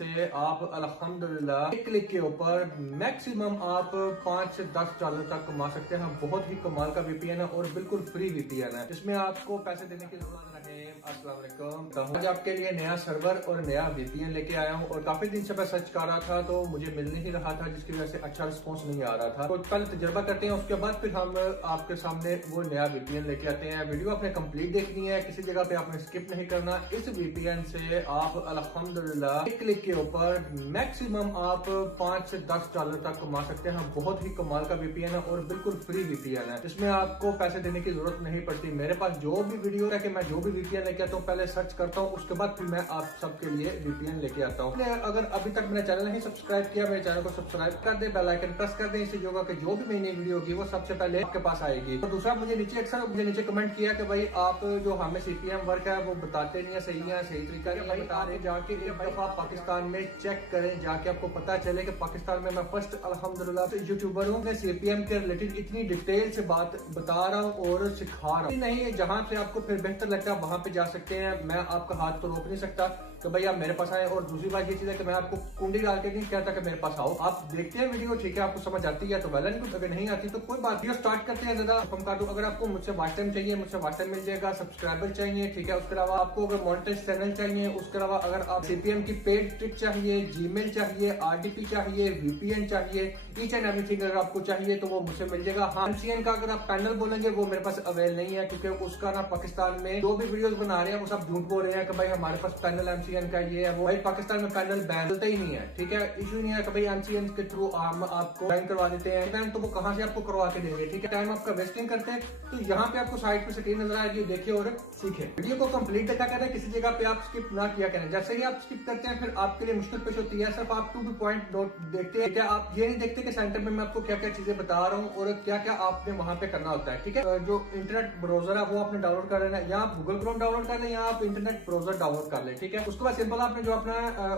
से आप अल्हम्दुलिल्लाह एक क्लिक के ऊपर मैक्सिमम आप 5 से 10 डॉलर तक कमा सकते हैं। बहुत ही कमाल का वीपीएन है और बिल्कुल फ्री वीपीएन है, इसमें आपको पैसे देने की जरूरत नहीं। अस्सलाम वालेकुम। आज आपके लिए नया सर्वर और नया वीपीएन लेके आया हूँ और काफी दिन से मैं सर्च कर रहा था तो मुझे मिल नहीं रहा था, जिसकी वजह से अच्छा रिस्पॉन्स नहीं आ रहा था। तो पहले तजर्बा करते हैं, उसके बाद फिर हम आपके सामने वो नया वीपीएन लेके आते हैं। वीडियो आपने कंप्लीट देखनी है, किसी जगह पे आपने स्किप नहीं करना। इस वीपीएन से आप अल्हम्दुलिल्लाह एक क्लिक के ऊपर मैक्सिमम आप 5 से 10 डॉलर तक कमा सकते हैं। बहुत ही कमाल का वीपीएन है और बिल्कुल फ्री वीपीएन है, इसमें आपको पैसे देने की जरूरत नहीं पड़ती। मेरे पास जो भी वीडियो है कि मैं जो भी वीपीएन लेके आता हूँ पहले सर्च करता हूँ, उसके बाद फिर मैं आप सबके लिए वीपीएन लेके आता हूँ। अगर अभी तक मेरा चैनल नहीं सब्सक्राइब किया, मेरे चैनल को सब्सक्राइब कर दे, बेल आइकन प्रेस कर दे, इससे होगा कि जो भी मेरी नई वीडियो होगी वो सबसे पहले आपके पास आएगी। तो दूसरा मुझे नीचे कमेंट किया कि भाई आप जो हमें सीपीएम वर्क है वो बताते नहीं है, सही तरीका है। भाई आप जाके एक दफा पाकिस्तान में चेक करें, जाके आपको पता चले कि पाकिस्तान में मैं फर्स्ट अल्हम्दुलिल्लाह यूट्यूबर हूँ, मैं सीपीएम के रिलेटेड इतनी डिटेल से बात बता रहा हूँ और सिखा रहा हूँ। नहीं, जहाँ से आपको फिर बेहतर लगता है वहां पे जा सकते हैं। मैं आपका हाथ तो रोक नहीं सकता कि भाई आप मेरे पास आए। और दूसरी बात ये चीज है कि मैं आपको कुंडी डाल के नहीं कहता कि मेरे पास आओ, आप देखते हैं वीडियो, ठीक है, आपको समझ आती है तो वेल एंड गुड, अगर नहीं आती तो कोई बात। वीडियो स्टार्ट करते हैं। ज्यादा हम काटू, अगर आपको मुझसे वॉच टाइम चाहिए मुझसे वॉच टाइम मिल जाएगा, सब्सक्राइबर चाहिए, ठीक है, उसके अलावा आपको अगर मॉनिटाइज चैनल चाहिए, उसके अलावा अगर आप सीपीएम की पेड ट्रिक चाहिए, जीमेल चाहिए, आरडीपी चाहिए, वीपीएन चाहिए, ईच एंड एवरीथिंग अगर आपको चाहिए तो वो मुझसे मिल जाएगा। हाँ, एमसीएन का अगर आप पैनल बोलेंगे वो मेरे पास अवेल नहीं है, क्योंकि उसका ना पाकिस्तान में जो भी वीडियोस बना रहे हैं वो सब झूठ बोल रहे हैं कि भाई हमारे पास पैनल एमसीएन का ये है वो। भाई पाकिस्तान में पैनल बैन चलता ही नहीं है, ठीक है, इशू नहीं है कि भाई एमसीएन के थ्रू हम आपको बैन करवा देते हैं। टाइम तो वो कहां से आपको करवा के देंगे, ठीक है, टाइम आपका वेस्टिंग करते हैं। तो यहाँ पे आपको साइड पे स्क्रीन नजर आएगी, देखिए और सीखे। वीडियो को कंप्लीट देखा करें, किसी जगह पे आप स्किप ना किया करें। जैसे ही आप स्किप करते हैं फिर आपके लिए मुश्किल पेश होती है। सिर्फ आप 2 पॉइंट नोट देखते हैं, आप ये नहीं देखते कि सेंटर में मैं आपको क्या क्या चीजें बता रहा हूँ और क्या क्या आपने वहां पे करना होता है, ठीक है। जो इंटरनेट ब्राउजर है वो आपने डाउनलोड कर लेना है, या आप गूगल क्रोम डाउनलोड कर लें या आप इंटरनेट ब्राउजर डाउनलोड कर लें, ठीक है। उसके बाद सिंपल आपने जो अपना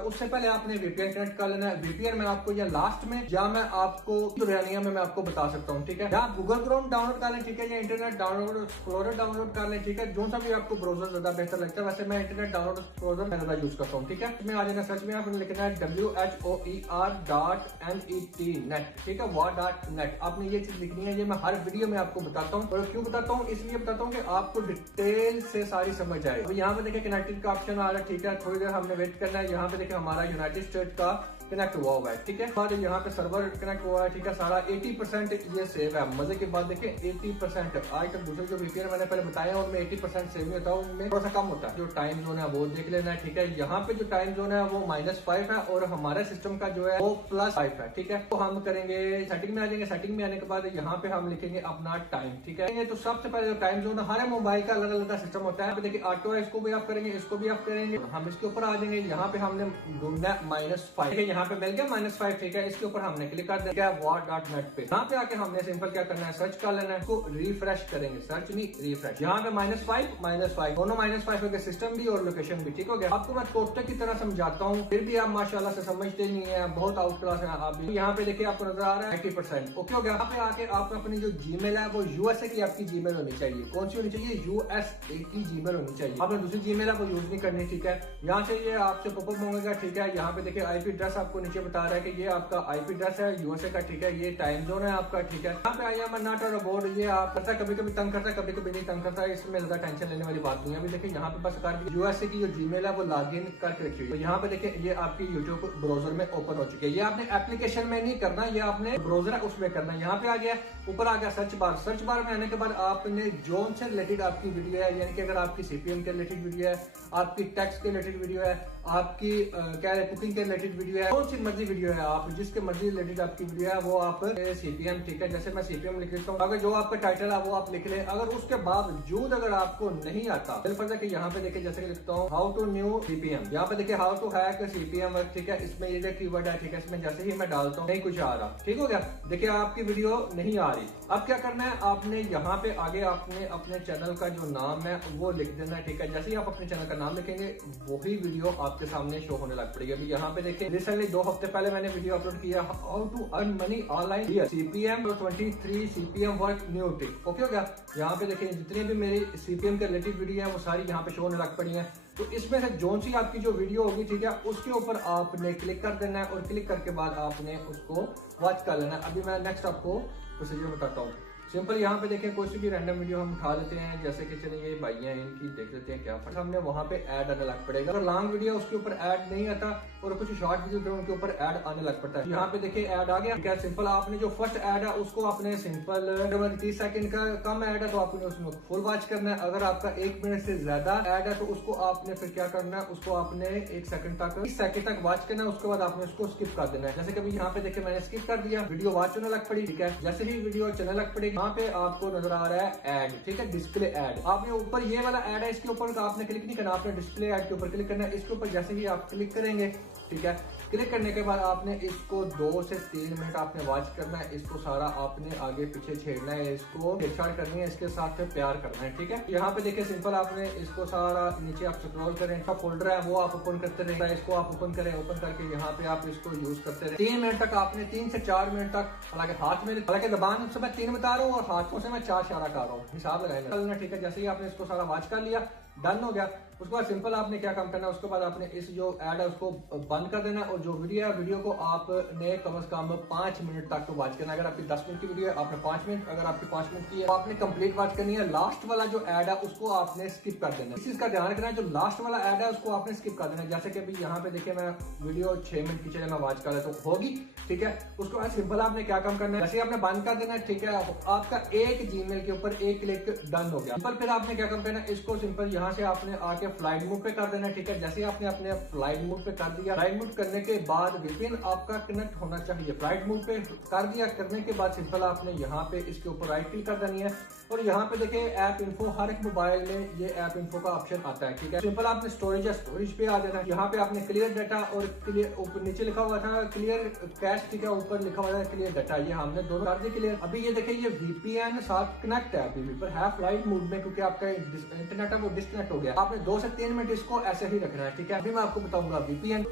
उससे पहले आपने वीपीएन कनेक्ट कर लेना है। वीपीएन मैं आपको या लास्ट में या मैं आपको दुनिया में मैं आपको बता सकता हूँ, ठीक है। या आप गूगल क्रोम डाउनलोड कर लें, ठीक है, या इंटरनेट डाउनलोड एक्सप्लोरर डाउनलोड कर लें, ठीक है, जो सा भी आपको ब्राउजर ज्यादा बेहतर लगता है। वैसे मैं इंटरनेट डाउनलोड एक्सप्लोरर मैं ज्यादा यूज करता हूँ, ठीक है। मैं आ जाना सर्च में आपने लिखना है WHOER.NET, ठीक है, war.net। आपने ये चीज लिखनी है, ये मैं हर वीडियो में आपको बताता हूँ। और क्यों बताता हूँ, इसलिए बताता हूँ कि आपको डिटेल से सारी समझ आए। तो यहाँ पे देखिए कनेक्टेड का ऑप्शन आ रहा है, ठीक है, थोड़ी देर हमने वेट करना है। यहाँ पे देखिए हमारा यूनाइटेड स्टेट का कनेक्ट हुआ हुआ है, ठीक है, और यहाँ पे सर्वर कनेक्ट हुआ है, ठीक है, सारा 80% ये सेव है। मजे की बात देखिए 80%। आज तक दूसरे जो वीपीएन मैंने पहले बताया उनमें 80% सेव नहीं होता, उनमें थोड़ा सा कम होता है। जो टाइम जोन है वो देख लेना है, ठीक है। यहाँ पे जो टाइम जोन है वो -5 है और हमारे सिस्टम का जो है वो +5 है, ठीक है। तो हम करेंगे सेटिंग में आ जाएंगे। सेटिंग में आने के बाद यहाँ पे हम लिखेंगे अपना टाइम, ठीक है। तो सबसे पहले जो टाइम जोन है, हर मोबाइल का अलग अलग सिस्टम होता है। देखिए ऑटो है, इसको भी आप करेंगे, इसको भी आप करेंगे। हम इसके ऊपर आ जाएंगे, यहाँ पे हमने ढूंढना है -5, यहाँ पे मिल गया -5, ठीक है। इसके ऊपर हमने क्लिक कर दिया war.net पे। यहाँ पे आके हमने सिंपल क्या करना है, सर्च कर लेना है, इसको रिफ्रेश करेंगे, सर्च नहीं रिफ्रेश। यहाँ पे -5 दोनों -5 हो गए, सिस्टम भी और लोकेशन भी, ठीक हो गया। आपको मैं टोटल की तरह समझाता हूँ, फिर भी आप माशाल्लाह से समझते नहीं है, बहुत आउट क्लास है आप भी। यहाँ पे देखिए आपको नजर आ रहा है 80%, ओके हो गया। यहाँ पे आके आप अपनी जो जीमेल है वो यूएसए की आपकी जीमेल होनी चाहिए। कौन सी होनी चाहिए? यूएसए की जीमेल होनी चाहिए। आपने दूसरी जीमेल है वो यूज नहीं करनी, ठीक है। यहाँ से ये आपसे पॉपअप मांगेगा, ठीक है। यहाँ पे देखिए आईपी एड्रेस आपको नीचे बता रहा है कि ये आपका आईपी एड्रेस है यूएसए का, ठीक है, ये टाइम जोन है आपका, ठीक है। यहाँ पे I am not on board, ये आप करता है, कभी कभी तंग करता है, कभी कभी नहीं तंग करता है, इसमें ज्यादा टेंशन लेने वाली बात नहीं है। अभी देखिए यहाँ पे बस यूएसए की जो जीमेल है वो लॉगिन करके रखी हुई है। तो यहाँ पे देखिए ये आपकी यूट्यूब ब्राउजर में ओपन हो चुकी है। ये आपने एप्लीकेशन में नहीं करना, ये आपने ब्राउजर है उसमें करना। यहाँ पे आ गया, ऊपर आ गया सर्च बार। सर्च बार में आने के बाद आपने जोन से रिलेटेड आपकी वीडियो है, यानी कि अगर आपकी सीपीएम के रिलेटेड वीडियो है, आपकी टैक्स के रिलेटेड वीडियो है, आपकी क्या है कुकिंग के रिलेटेड वीडियो है, कौन सी मर्जी वीडियो है, आप जिसके मर्जी रिलेटेड आपकी वीडियो है वो आप सीपीएम, ठीक है। जैसे मैं सीपीएम लिख लेता हूँ, अगर जो आपका टाइटल है वो आप लिख ले। अगर उसके बावजूद अगर आपको नहीं आता, फर्ज है कि यहाँ पे देखिए जैसे कि लिखता हूँ हाउ टू न्यू सीपीएम, यहाँ पे देखिए हाउ टू हैक सीपीएम, ठीक है, इसमें ये कीवर्ड है, ठीक है। इसमें जैसे ही मैं डालता हूँ नहीं कुछ आ रहा, ठीक हो गया। देखिए आपकी वीडियो नहीं आ रही। अब क्या करना है, आपने यहाँ पे आगे आपने अपने चैनल का जो नाम है वो लिख देना है, ठीक है। जैसे ही आप अपने चैनल का नाम लिखेंगे वही वीडियो आपके सामने शो होने लग पड़ेगी। अभी यहाँ पे देखिए रिसेंटली 2 हफ्ते पहले मैंने वीडियो अपलोड किया, how to earn money online CPM 23 CPM work new tip, okay हो गया। यहाँ पे देखिए जितनी भी मेरी सीपीएम के रिलेटेड वीडियो है वो सारी यहाँ पे शो होने लग पड़ी है। तो इसमें से जो सी आपकी जो वीडियो होगी, ठीक है, उसके ऊपर आपने क्लिक कर देना है और क्लिक करके बाद आपने उसको वॉच कर लेना है। अभी मैं नेक्स्ट आपको प्रोसीजर बताता हूँ। सिंपल यहाँ पे देखें, कोई सी भी रैंडम वीडियो हम उठा लेते हैं, जैसे कि चलिए ये भाई हैं, इनकी देख लेते हैं क्या फर्क। हमने वहाँ पे ऐड आने लग पड़ेगा। अगर लॉन्ग वीडियो उसके ऊपर ऐड नहीं आता और कुछ शॉर्ट वीडियो उनके ऊपर ऐड आने लग पड़ता है। यहाँ पे देखिए ऐड आ गया, ठीक है। सिंपल आपने जो फर्स्ट ऐड है उसको आपने सिंपल 30 सेकंड का कम ऐड है तो आपने उसमें फुल वॉच करना है। अगर आपका 1 मिनट से ज्यादा ऐड है तो उसको आपने फिर क्या करना है, उसको आपने 1 सेकंड तक 30 सेकंड तक वॉच करना है। उसके बाद आपने उसको स्किप कर देना है। जैसे कभी यहाँ पे देखिए मैंने स्किप कर दिया, वीडियो वॉच होने लग पड़ी, ठीक है। जैसे ही वीडियो चलने लग पड़ी, यहाँ पे आपको नजर आ रहा है ऐड, ठीक है, डिस्प्ले ऐड। आपने ऊपर ये वाला ऐड है, इसके ऊपर आपने क्लिक नहीं करना, आपने डिस्प्ले ऐड के ऊपर क्लिक करना है। इसके ऊपर जैसे ही आप क्लिक करेंगे, ठीक है, क्लिक करने के बाद आपने इसको 2 से 3 मिनट आपने वॉच करना है। इसको सारा आपने आगे पीछे छेड़ना है, इसको छेड़छाड़ करनी है, इसके साथ प्यार करना है, ठीक है। यहाँ पे देखिए सिंपल आपने इसको सारा नीचे आप स्क्रॉल करें, इसका फोल्डर है वो आप ओपन करते रहें, इसको आप ओपन करें, ओपन करके यहाँ पे आप इसको यूज करते रहे 3 मिनट तक। आपने 3 से 4 मिनट तक, हालांकि हाथ में, हालांकि जबान से मैं 3 बता रहा हूँ और हाथों से मैं 4 इशारा कर रहा हूँ, हिसाब लगाएंगे, ठीक है। जैसे ही आपने इसको सारा वॉच कर लिया, डन हो गया। उसके बाद सिंपल आपने क्या काम करना है, उसके बाद आपने इस जो ऐड है उसको बंद कर देना और जो वीडियो है, वीडियो को आपने कम से कम 5 मिनट तक तो वॉच करना है। अगर आपकी 10 मिनट की वीडियो है आपने 5 मिनट, अगर आपकी 5 मिनट की है तो आपने कंप्लीट वॉच करनी है। लास्ट वाला जो ऐड है उसको आपने स्किप कर देना है। इस चीज का ध्यान रखना है, जो लास्ट वाला ऐड है उसको आपने स्किप कर देना है। जैसे कि अभी यहाँ पे देखिए मैं वीडियो 6 मिनट की चले मैं वॉच कर रहा तो होगी, ठीक है। उसके बाद सिंपल आपने क्या काम करना है, जैसे आपने बंद कर देना है, ठीक है। आपका एक जीमेल के ऊपर एक क्लिक डन हो गया। सिंपल फिर आपने क्या काम करना है, इसको सिंपल यहाँ से आपने आके फ्लाइट मोड पे कर देना, ठीक है। जैसे आपने अपने फ्लाइट मोड पे कर दिया, फ्लाइट मोड करने के बाद वीपीएन आपका कनेक्ट होना चाहिए। फ्लाइट मोड पे कर दिया, करने के बाद सिंपल आपने यहाँ पे इसके ऊपर राइट क्लिक कर देनी है और यहाँ पे देखिए ऐप इन्फो, हर एक मोबाइल में ये ऐप इन्फो का ऑप्शन आता है, ठीक है। सिंपल आपने स्टोरेज है, स्टोरेज पे आ जाना है। यहाँ पे आपने क्लियर डाटा और क्लियर, ऊपर नीचे लिखा हुआ था क्लियर कैश, ठीक है, ऊपर लिखा हुआ था क्लियर डाटा, ये हमने दोनों कर दिए क्लियर। अभी ये देखिए ये वीपीएन साथ कनेक्ट है अभी भी, पर है फ्लाइट मोड में, क्योंकि आपका इंटरनेट है वो डिस्कनेक्ट हो गया। आपने 2 से 3 मिनट इसको ऐसे ही रखना है, ठीक है। अभी मैं आपको बताऊंगा वीपीएन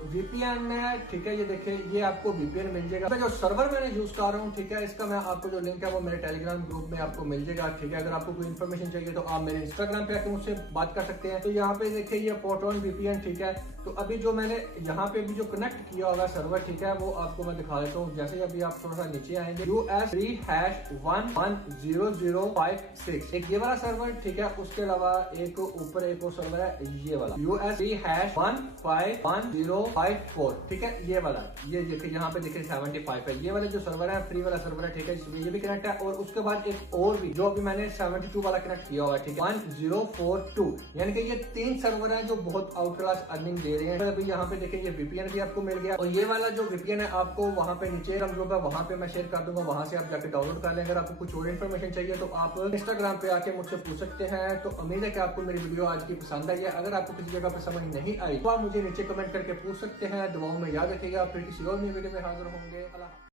में, ठीक है। ये देखिए ये आपको वीपीएन मिल जाएगा। जो सर्वर मैंने यूज कर रहा हूँ, ठीक है, इसका मैं आपको जो लिंक है वो मेरे टेलीग्राम ग्रुप में आपको मिल जाएगा, ठीक है। अगर आपको कोई इन्फॉर्मेशन चाहिए तो आप मेरे इंस्टाग्राम पे आके मुझसे बात कर सकते हैं। तो यहाँ पे देखिए ये प्रोटॉन वीपीएन, ठीक है। तो अभी जो मैंने यहाँ पे भी जो कनेक्ट किया होगा सर्वर, ठीक है, वो आपको मैं दिखा देता हूँ। जैसे अभी आप थोड़ा सा नीचे आएंगे, US3#11056 एक ये वाला सर्वर, ठीक है। उसके अलावा एक ऊपर एक और सर्वर है ये वाला US3#1511054, ठीक है। ये वाला, ये देखिए यहाँ पे देखिए 75 है। ये वाला जो सर्वर है फ्री वाला सर्वर है, ठीक है, जिसमें ये भी कनेक्ट है। और उसके बाद एक और भी जो अभी मैंने 72 वाला कनेक्ट किया हुआ है, ठीक है, 1042, यानी कि ये 3 सर्वर है जो बहुत आउट क्लास अर्निंग दे रहे हैं। तो अभी यहाँ पे देखिए ये वीपीएन भी आपको मिल गया और ये वाला जो वीपीएन है आपको वहाँ पे नीचे ग्रुप है, वहाँ पे मैं शेयर कर दूंगा, वहाँ से आप जाके डाउनलोड कर लें। अगर आपको कुछ और इन्फॉर्मेशन चाहिए तो आप इंस्टाग्राम पे आके मुझसे पूछ सकते हैं। तो उम्मीद है कि आपको मेरी वीडियो आज की पसंद आई है। अगर आपको किसी जगह पे समझ नहीं आई तो आप मुझे नीचे कमेंट करके पूछ सकते हैं। दुआओं में याद रखिएगा, फिर किसी और नई वीडियो में हाजिर होंगे।